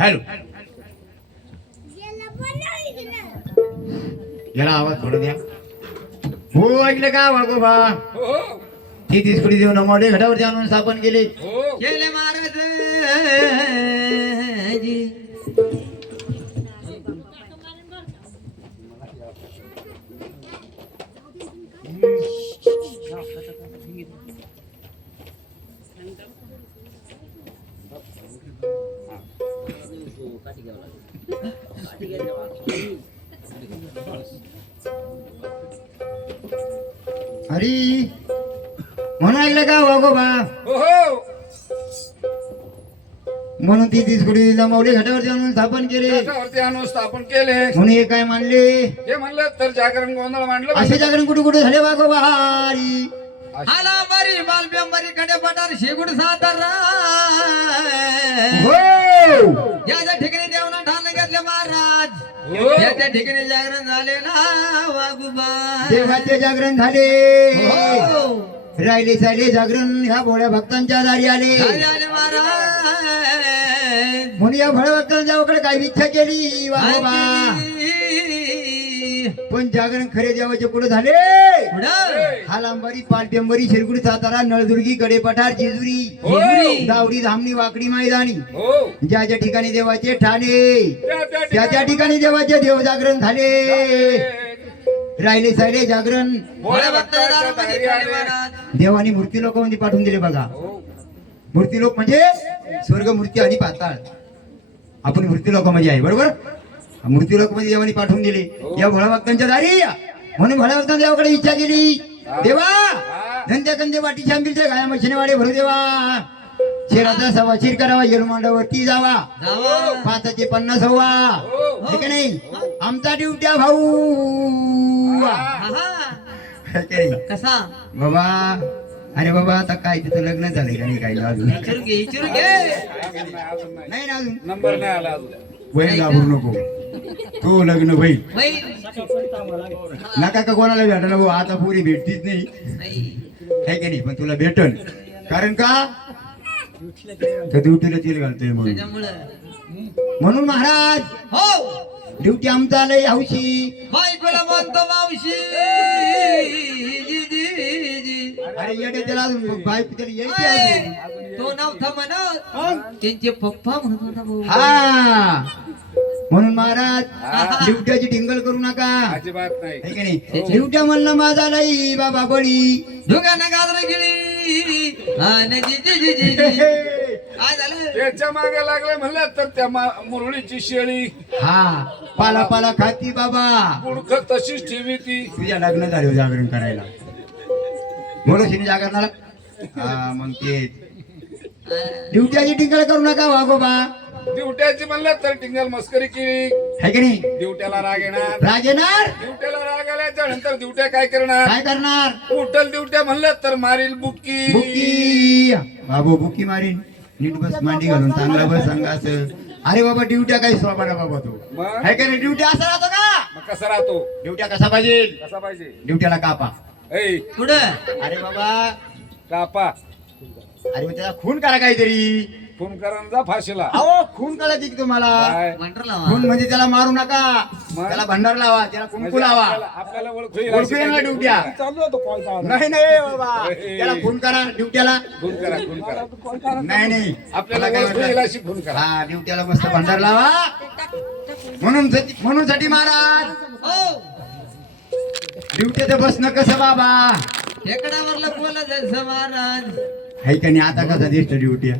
Hello याला आवाज थोडं द्या. हो ऐकलं का वागोबा? हो ती तिसकुडी देऊन मोठे घटावरती आणून स्थापन केले. हो केले महाराज जी. हरी म्हणून ऐकलं का वागोबा? हो म्हणून ती तिसकुडी जमावली घटावरती आणून स्थापन केले. त्याच्यावरती आणून स्थापन केले. म्हणून हे काय मानले? हे म्हणलं तर जागरण गोंधळ मांडलं असे जागरण कुठे कुठे झाले वागोबा? हरी आला बरी बालब्यांबरी कडे पटार शेगुड सातारा. हो या ज्या ठिकाणी देवना ठाण घेतले महाराज. हो. या त्या ठिकाणी जागरण झाले ना वागोबा. देवाचे जागरण झाले. हो. राहिले साहिले जागरण ह्या भोळ्या भक्तांच्या दारी आले. झाले आले महाराज. म्हणून या भोळ्या भक्तांच्याकडे काही इच्छा केली वागोबा. पण जागरण खरे देवाचे कुठे झाले? पुढं. हालांबारी पालटेंबरी शिरगुडी सातारा नळदुर्गी कडे पठार जेजुरी हो. दावडी धामणी वाकडी मैदानी हो ज्या ज्या ठिकाणी देवाचे ठाणे त्या त्या ठिकाणी देवाचे देव जागरण झाले. राहिले साहिले जागरण भोळ्या भक्ताच्या दारामध्ये ठेवले महाराज. देवानी मूर्ती लोकांमध्ये पाठवून दिले बघा. हो मूर्ती लोक म्हणजे स्वर्ग मूर्ती आणि पाताळ. आपण मूर्ती लोकांमध्ये आहे बरोबर. मूर्ती लोक मध्ये देवानी पाठवून दिले या भोळ्या भक्तांच्या दारी. म्हणून भोळ्या भक्तांनी देवाकडे इच्छा केली. देवा धंद्या कंदे वाटी शांबिलचे गाया मशिने वाडे भरू देवा. शेराचा सवा शिर करावा येलमांडावरती जावा. जावा. 550 हवा हे का नाही. आमचा ड्युट्या भाऊ आहा. हे का नाही कसा बाबा. अरे बाबा आता काय तिथं लग्न झालंय का नाही काही अजून? विचारून घे विचारून घे. अजून नाही नाही ना अजून. नंबर नाही आला अजून. वय घाबरू नको. तो लग्न होईल. बाई. नका का कोणाला भेटायला भाऊ. आता पुरी भेटतीच नाही नाही. है की नाही. पण तुला भेटल. कारण का तर ड्युटीला तेल घालतोय म्हणून. त्याच्यामुळं म्हणून महाराज हो. ड्युटी आमचा लय हौशी. बायकोला म्हणतो मावशी. जी, जी, जी. अरे येडे त्याला अजून बायको त्याला यायची अजून. तो नव्हता म्हणत. त्यांचे पप्पा म्हणत होता भाऊ. हा म्हणून महाराज ड्युट्याची टिंगल करू नका. अजिबात नाही. है की नाही. ड्युट्या म्हणलं माझा लई बाबा बळी. ढोगानं गाजर गेली. आणि जी, जी, जी, जी, जी. काय झालं? त्याच्या मागे लागले म्हणलं तर त्या मुरळीची शेळी हा पाला पाला खाती बाबा. पुडक तशीच ठेवी ती. तुझ्या लग्न झाले जागरण करायला म्हणून जागरणाला. हा मग ते ड्युट्याची टिंगल करू नका वागोबा. दिवट्याची म्हणलं तर टिंगल मस्करी केली. है की नाही. दिवट्याला राग येणार. राग येणार. दिवट्याला राग आल्याच्या नंतर दिवट्या काय करणार? काय करणार? उठल दिवट्या म्हणलं तर मारील बुक्की. बुक्की बाबू बुक्की मारीन. नीट बस मांडी घालून चांगला बस सांगा असं. अरे बाबा ड्युट्या काही सोबा बाबा तो मग? है का नाही. ड्युट्या असा राहतो का? मग कसा राहतो? ड्युट्या कसा पाहिजे? कसा पाहिजे? ड्युट्याला कापा. ऐ पुढं. अरे बाबा. कापा. अरे मग त्याला खून करा काहीतरी. फोन करा आणि जा फाशीला. अहो खून करायची की तुम्हाला. काय? मंटर खून लावा. म्हणजे त्याला मारू नका. मग? त्याला भंडार लावा. त्याला कुंकू म्हणजे लावा. आपल्याला ओळखू येईल ओळखू अशी येईल ना काहीतरी ड्युट्या. चालू होतो कॉल चालू. नाही नाही बाबा. त्याला खून करा ड्युट्याला. खून करा खून करा. नाही नाही आपल्याला काय ओळखू येईल वाटलं? अशी खून करा. हा ड्युट्याला मस्त भंडार लावा. म्हणून साठी महाराज हो. ड्युट्याचं बसणं कसं बाबा. टेकडावरला बोलत जायचं महाराज. है का नाही. आता कसा दिसत ड्युटी हे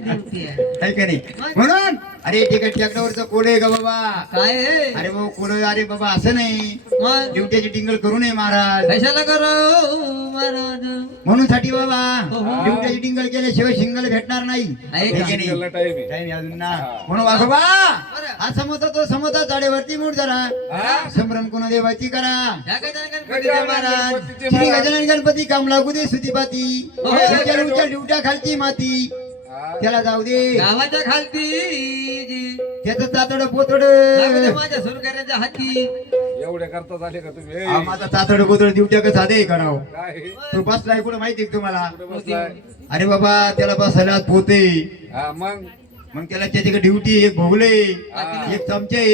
ड्युटी आहे. है का नाही. म्हणून अरे तिकट ट्रॅक्टरवरचं कोडे का बाबा. काय आहे? अरे बाबा कोडे. अरे बाबा असं नाही. मग ड्युट्याची टिंगल करू नये महाराज. कशाला करू महाराज. म्हणून साठी बाबा हो. ड्युट्याची टिंगल केल्याशिवाय शिंगल भेटणार नाही. आहे है का? का नाही. त्याला टाइम आहे. काही अजून ना. हा. म्हणून वाघोबा बरं. हा समोसा तो समोसा झाडेवरती मूठ जरा. हा? समरण कोणा देवाची करा. ह्या काय जण गणपती देव महाराज. गणपतीचे श्री महाराज. गजानन गणपती काम लागू दे सुतीपाती. हो. उचल उचल ड्युट्या खालची माती. हा? त्याला जाऊ दे. गावाच्या खालती जी. त्याचं चातड पोतड. लागू दे माझ्या सुरकऱ्याच्या हाती. एवढे करता झाले का तुम्ही? हा, माझा चातड पोतड ड्युट्या कसा दे करावं. काय तो बसलाय कुठं माहिती का तुम्हाला. कुठे बसलाय? अरे बाबा त्याला बसायला पोते. हा मग मग त्याला त्याच्याकडे ड्युटी एक भोगले हा. एक चमचे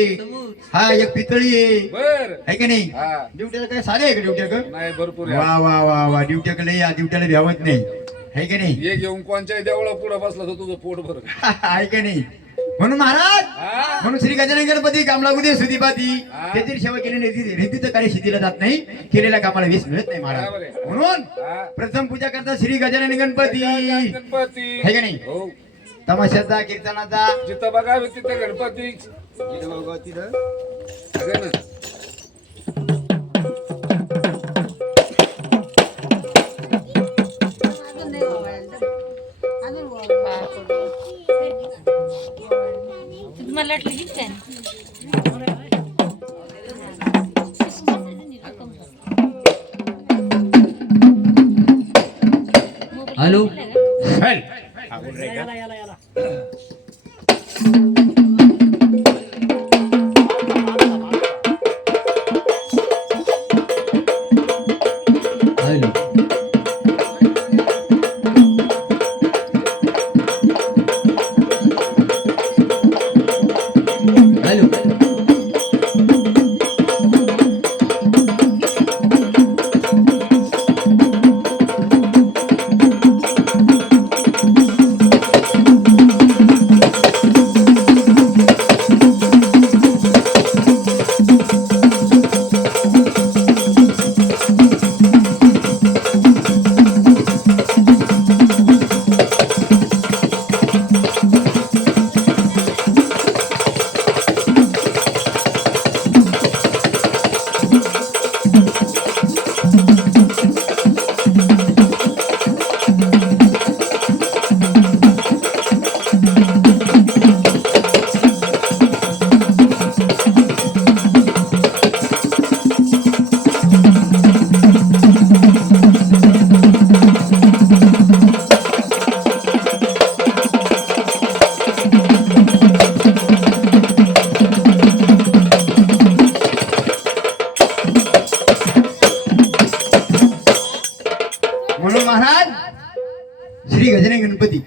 हा एक पितळी आहे बर है की नाही हा ड्युट्याला काय साधे आहे का ड्युट्या नाही भरपूर आहे. वा वा वा वा ड्युट्याकडे या ड्युट्याला भ्यावत नाही है की नाही ये घेऊन कोणच्याही देवळा पुढे बसला तर तुझं पोट भर आहे की नाही म्हणून महाराज हा म्हणून श्री गजानन गणपती काम लागू दे सुदीपाती हा. त्याची सेवा केलेली रीतीचं कार्य शिथिला जात नाही केलेल्या कामाला वीस मिळत नाही बरोबर महाराज आहे. म्हणून हा. प्रथम पूजा करता श्री गजानन गणपती गणपती है की नाही हो तमाशाचा कीर्तनाचा जिथं बघावे तिथं गणपती अरे ना. मला वाटलं की काय हॅलो चल. हॅलो हॅलो म्हणून महाराज श्री गजानन गणपती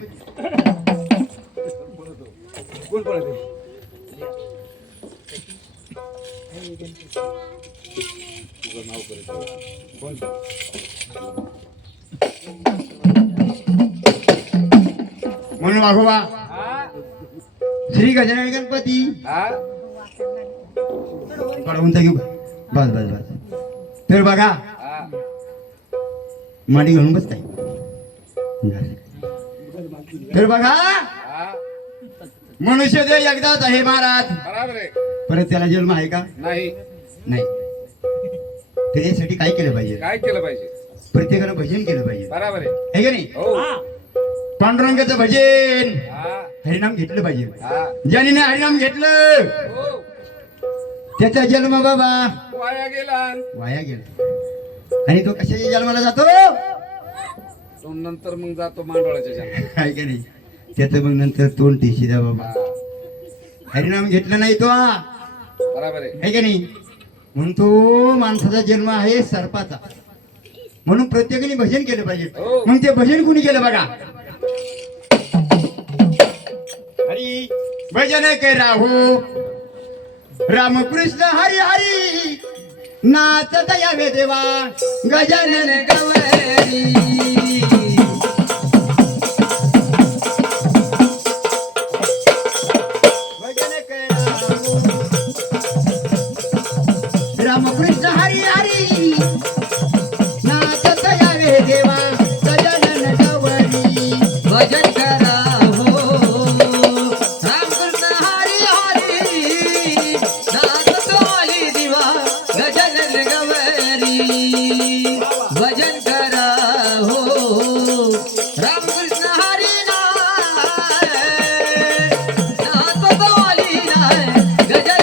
म्हणून वाघोबा हा श्री गजानन गणपती हा थोडा उंच घेऊ का? बस बस बस तर बघा हा माडी घालून बसताय तर बघा हा मनुष्य देव एकदाच आहे महाराज बराबर आहे परत त्याला जन्म आहे का नाही नाही तर यासाठी काय केलं पाहिजे काय केलं पाहिजे प्रत्येकानं भजन केलं पाहिजे बराबर आहे है का नाही हो पांडुरंगाचं भजन हा हरिनाम घेतलं पाहिजे हा ज्याने हरिनाम घेतलं हो त्याचा जन्म बाबा वाया गेला वाया गेला आणि तो कशाच्या जन्माला जातो तो नंतर मग जातो मांडवळाच्या जन्मात. आहे का नाही त्याचं मग नंतर तोंड टिशी द्या बाबा हा हरिनाम घेतलं नाही तो बराबर आहे आहे का नाही म्हणून तो माणसाचा जन्म आहे सर्पाचा म्हणून प्रत्येकाने भजन केलं पाहिजे हो. मग ते भजन कुणी केलं बघा हरी भजन कराहो रामकृष्ण हरी हरी नाचत यावे देवा गजानन गवरी भजन कराहो रामकृष्ण हरी हरी नाचत यावे देवा गजानन गवरी भजन करा हो रामकृष्ण हरी हरी नाचत आली दिवा गजानन गवरी भजन करा हो रामकृष्ण हरी नाचत आली गजानन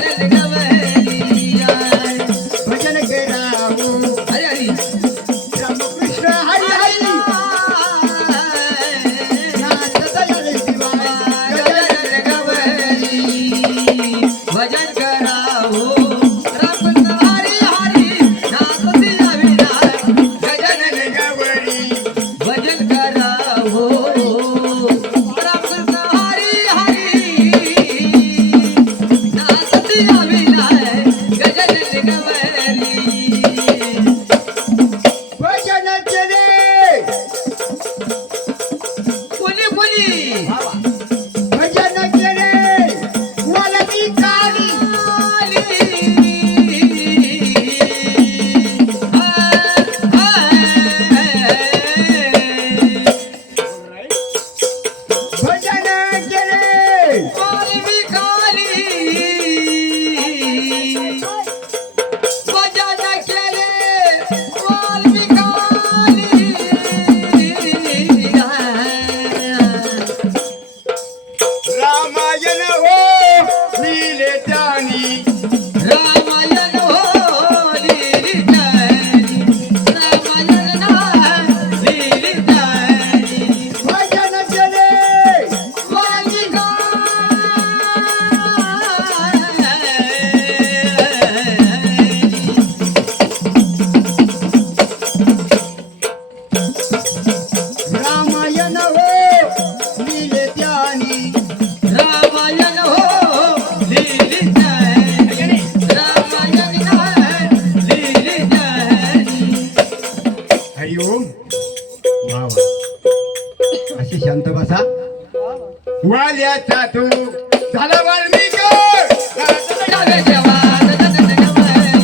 यावे देवा गजानन गवरी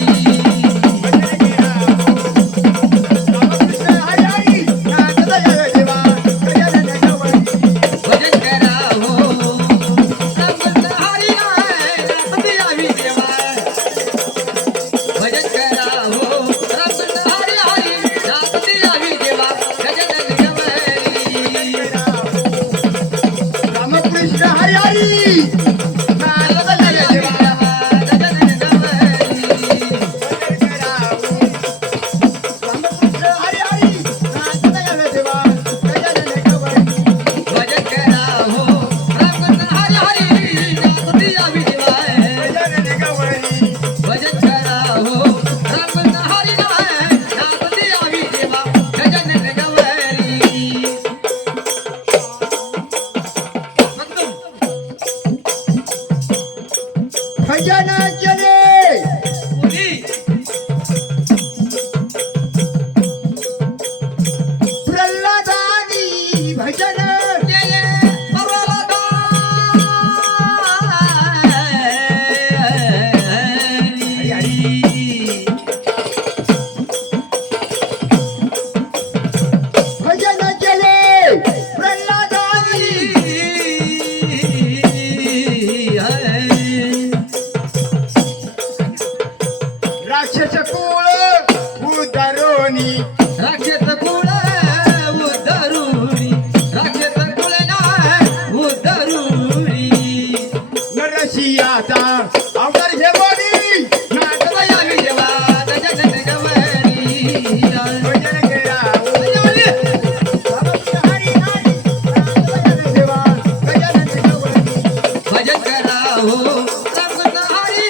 रामकृष्ण हरी हरी नाचता यावे देवा गजानन गवरी भजन करा हो रामकृष्ण हरी नाचती यावी देवा भजन करा हो रामकृष्ण हरी हरी नाचती यावी देवा गजानन गवरी रामकृष्ण हरी हरी नाचता यावे देवा गजानन गवरी रामकृष्ण हरी हरी नाचता यावे देवा गजानन गवरी भजन करा हो रामकृष्ण हरी हरी नाचती यावी देवा गजानन गवरी भजन करा हो रामकृष्ण हरी नाचती यावी देवा गजानन गवरी भजन केले पुरी प्रल्हादानी भजन केले भजन केले प्रल्हादानी राक्षस कुळ उदारोनी राक्षस कुळ उद्धरुणी राक्षस कुळ ना उद्धरुणी नरसियाचा अवतार घेवणी नाचता यावी देवा गजानन गवरी भजन केला रामकृष्ण हरी हरी नाचता यावी देवा गजानन गवरी भजन करा हो रामकृष्ण हरी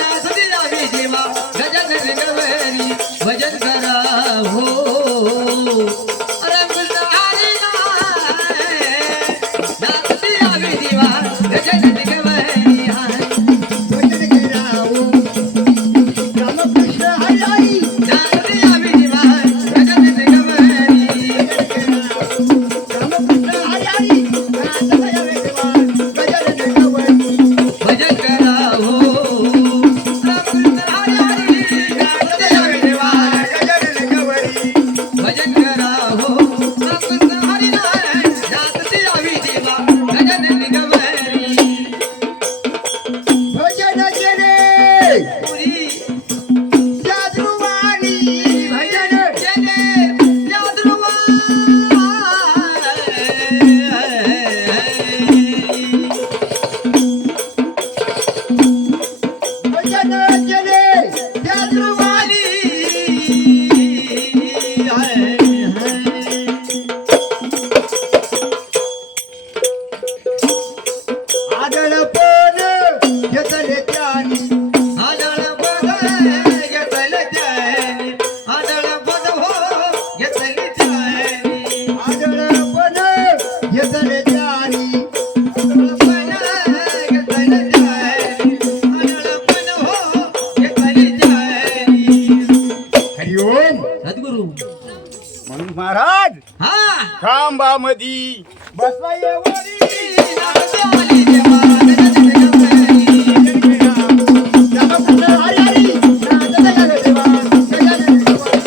नाचती यावी देवा गजानन गवरी भजन करा हो रामकृष्ण हरी नाचती यावी देवा गजानन गवरी भजन केला रामकृष्ण हरी हरी नाचती यावी देवा गजानन गवरी रामकृष्ण हरी हरी नाचता यावी देवा गजानन गवरी भजन करा हो रामकृष्ण हरी हरी नाचती यावी देवा गजानन गवरी भजन करा हो रामकृष्ण हरी नाचती यावी देवा गजानन गवरी भजन केले पुरी जादूवाणी भजन केले यादृवा भजन केले जादूवाणी आदळपण घेतले त्यानी आदळ बद घेतले त्याने आदळ बद हो घेतले त्याने आदळपण घेतले त्यानी आदळपण घेतले त्याने आदळपण हो घेतले त्याने हरिओम सद्गुरु म्हणून महाराज हा खांबामधी बसवा येवडी नाचते आली देवा गजानन गवरी रामकृष्ण हरी हरी नाचता यावे देवा गजानन गवरी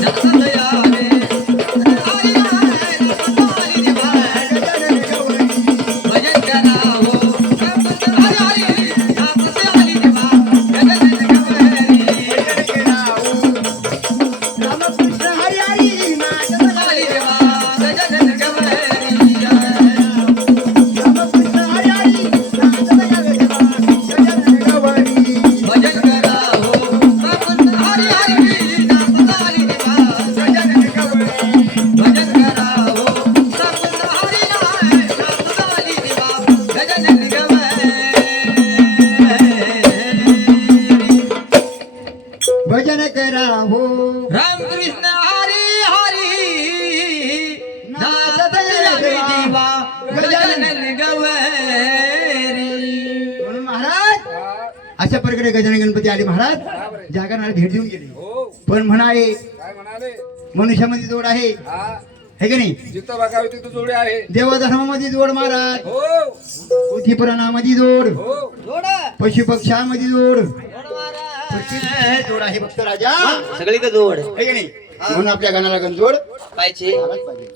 नाचत यावे हरी नाचत आली देवा गजानन गवरी भजन करा हो रामकृष्ण हरी हरी नाचत आली देवा गजानन गवरी भजन केला रामकृष्ण हरी हरी नाचता आली यावे देवा गजानन गवरी रामकृष्ण हरी हरी नाचता यावे देवा गजानन गवरी भजन करा हो रामकृष्ण हरी हरी नाचत आली देवा गजानन गवरी भजन करा हो रामकृष्ण हरी नाचत आली देवा गजानन गवरी भजन करा हो रामकृष्ण हरी हरी नाचत यावे देवा गजानन गवरी म्हणून महाराज अशा प्रकारे गजानन गणपती आले महाराज जागरणाला भेट देऊन गेले हो पण म्हणाले काय म्हणाले मनुष्यामध्ये जोड आहे हा है की नाही? जिथं बघावी तिथं जोडी आहे. देवधर्मामध्ये जोड महाराज, हो पोथी पुराणामध्ये जोड, हो पशु पक्षामध्ये जोड, जोड महाराज. सृष्टीत जोड आहे भक्त राजा, सगळीकडे जोड है की नाही? म्हणून आपल्या गाण्याला गण जोड पाहिजे आलाच पाहिजे.